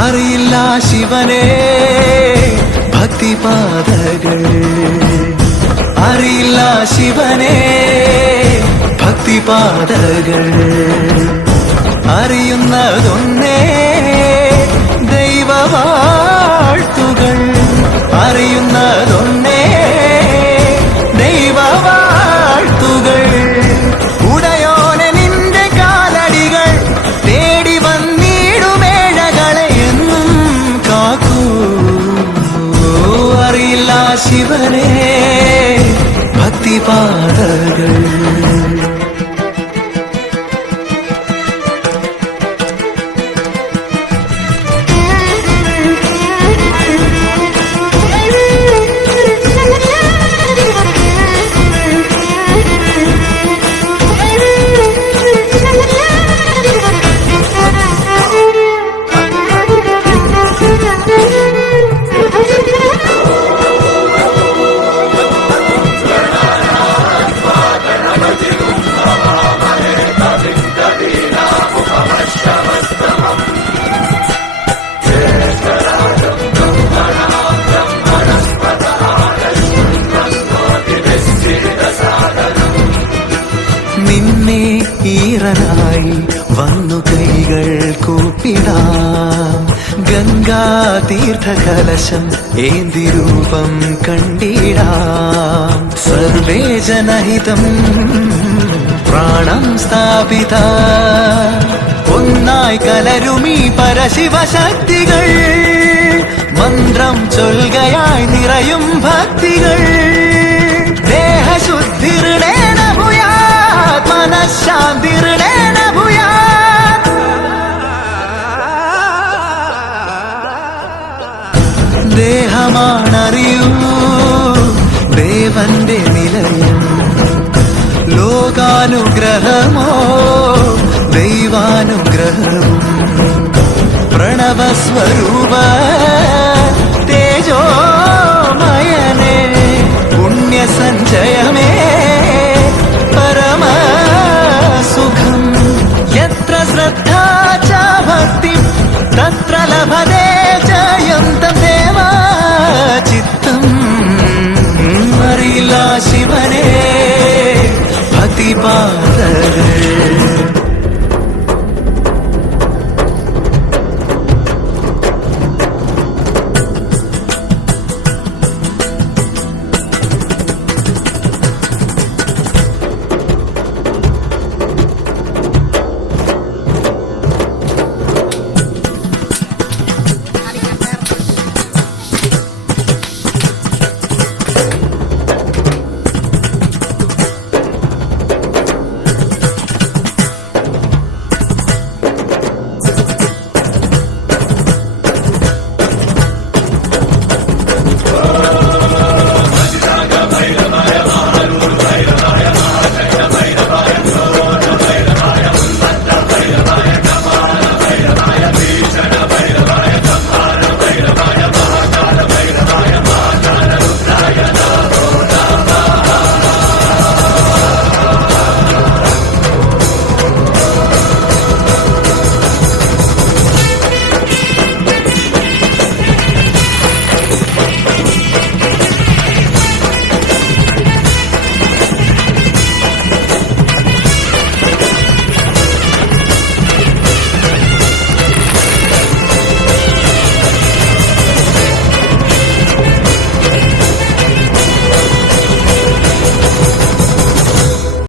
അറിയില്ല ശിവനെ ഭക്തിപാതകൾ, അറിയില്ല ശിവനെ ഭക്തിപാതകൾ. അറിയുന്നതൊന്നേ ദൈവവാഴ്ത്തുകൾ, അറിയുന്നതൊന്നേ ദൈവവാഴ്ത്തുകൾ. ഉടയോനെ നിന്റെ കാലടികൾ തേടി വന്നിടുമേഴകളെ എന്നും കാക്കൂ. അറിയില്ല ശിവനെ ഭക്തിപാതകൾ. നിന്നെ ഈറനായി വന്നു കൈകൾ കൂപ്പിടാം, ഗംഗാതീർത്ഥകലശം ഏന്തി രൂപം കണ്ടിടാം. സർവേ ജനഹിതം പ്രാണം സ്ഥാപിത, ഒന്നായി കലരുമീ പരശിവശക്തികൾ. മന്ത്രം ചൊൽകയായി നിറയും ഭക്തികൾ. ദേഹശുദ്ധിർണേന ഭൂയാത് മനഃശാന്തിർണേന ഭൂയാത്. ദേഹമാണറിയൂ ദേവന്റെ നിലയം, ലോകാനുഗ്രഹമോ ദൈവാനുഗ്രഹവും. പ്രണവസ്വരൂപ തേജോമയനേ പുണ്യസഞ്ചയമേ പരമസുഖം. യത്ര ശ്രദ്ധാ ച ഭക്തി തത്ര ലഭതേ ജയം തദേവ ചിത്തം. അറിയില്ല ശിവനെ ഭക്തിപാതകൾ.